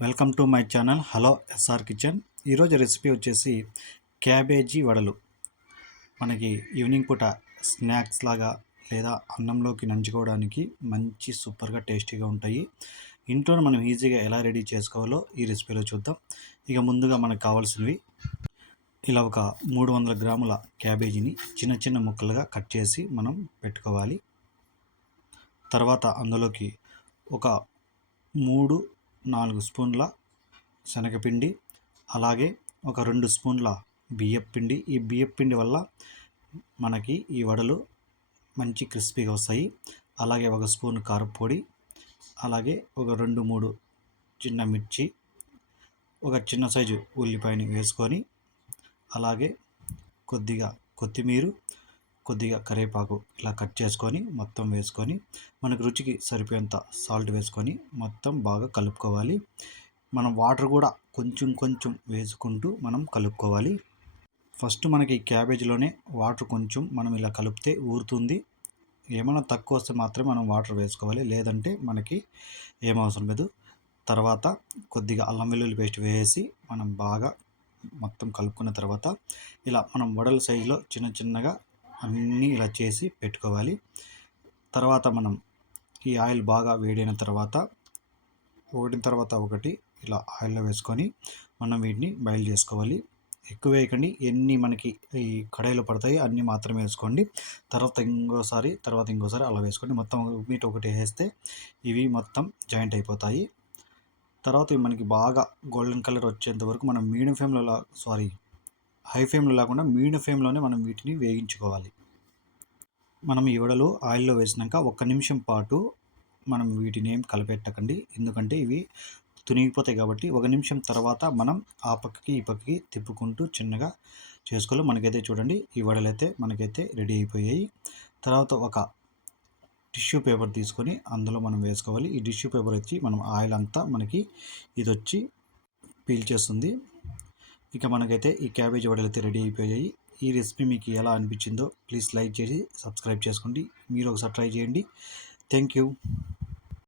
Welcome to my channel. Hello SR kitchen. ఈరోజు recipe వచ్చేసి cabbage వడలు. మనకి ఈవినింగ్ పూట స్నాక్స్ లాగా లేదా అన్నంలోకి నంచుకోవడానికి మంచి సూపర్గా టేస్టీగా ఉంటాయి. ఇంట్లో మనం ఈజీగా ఎలా రెడీ చేసుకోవాలో ఈ రెసిపీలో చూద్దాం. ఇక ముందుగా మనకు కావాల్సినవి. ఇలా ఒక మూడు వందల గ్రాముల క్యాబేజీని చిన్న చిన్న ముక్కలుగా కట్ చేసి మనం పెట్టుకోవాలి. తర్వాత అందులోకి ఒక మూడు నాలుగు స్పూన్ల శనగపిండి అలాగే ఒక రెండు స్పూన్ల బియ్యపిండి. ఈ బియ్యపిండి వల్ల మనకి ఈ వడలు మంచి క్రిస్పీగా వస్తాయి. అలాగే ఒక స్పూన్ కారపొడి అలాగే ఒక రెండు మూడు చిన్న మిర్చి ఒక చిన్న సైజు ఉల్లిపాయని వేసుకొని అలాగే కొద్దిగా కొత్తిమీర కొద్దిగా కరివేపాకు ఇలా కట్ చేసుకొని మొత్తం వేసుకొని మనకు రుచికి సరిపోయేంత సాల్ట్ వేసుకొని మొత్తం బాగా కలుపుకోవాలి. మనం వాటర్ కూడా కొంచెం కొంచెం వేసుకుంటూ మనం కలుపుకోవాలి. ఫస్ట్ మనకి క్యాబేజీలోనే వాటర్ కొంచెం మనం ఇలా కలిపితే ఊరుతుంది. ఏమైనా తక్కువ వస్తే మాత్రమే మనం వాటర్ వేసుకోవాలి. లేదంటే మనకి ఏమవసరం లేదు. తర్వాత కొద్దిగా అల్లం వెల్లుల్లి పేస్ట్ వేసి మనం బాగా మొత్తం కలుపుకున్న తర్వాత ఇలా మనం వడల సైజులో చిన్న చిన్నగా అన్నీ ఇలా చేసి పెట్టుకోవాలి. తర్వాత మనం ఈ ఆయిల్ బాగా వేడైన తర్వాత ఒకటి తర్వాత ఒకటి ఇలా ఆయిల్లో వేసుకొని మనం వీటిని బయలు చేసుకోవాలి. ఎక్కువ వేయకండి. ఎన్ని మనకి ఈ కడాయిలో పడతాయి అన్నీ మాత్రమే వేసుకోండి. తర్వాత ఇంకోసారి తర్వాత ఇంకోసారి అలా వేసుకోండి. మొత్తం మీట్ ఒకటి వేస్తే ఇవి మొత్తం జాయింట్ అయిపోతాయి. తర్వాత మనకి బాగా గోల్డెన్ కలర్ వచ్చేంత వరకు మనం మీడియం ఫ్లేమ్లో సారీ హై ఫ్లేమ్లో లేకుండా మీడియం ఫ్లేమ్లోనే మనం వీటిని వేయించుకోవాలి. మనం ఈ వడలు ఆయిల్లో వేసినాక ఒక్క నిమిషం పాటు మనం వీటిని ఏం కలిపెట్టకండి. ఎందుకంటే ఇవి తునిగిపోతాయి కాబట్టి ఒక నిమిషం తర్వాత మనం ఆ పక్కకి ఈ పక్కకి తిప్పుకుంటూ చిన్నగా చేసుకోవాలి. మనకైతే చూడండి ఈ వడలు అయితే మనకైతే రెడీ అయిపోయాయి. తర్వాత ఒక టిష్యూ పేపర్ తీసుకొని అందులో మనం వేసుకోవాలి. ఈ టిష్యూ పేపర్ వచ్చి మనం ఆయిల్ అంతా మనకి ఇది వచ్చి పీల్చేస్తుంది ఇక మనకైతే ఈ క్యాబేజ్ వడలైతే రెడీ అయిపోయాయి. ఈ రెసిపీ మీకు ఎలా అనిపించిందో ప్లీజ్ లైక్ చేసి సబ్స్క్రైబ్ చేసుకోండి. మీరు ఒకసారి ట్రై చేయండి. Thank you.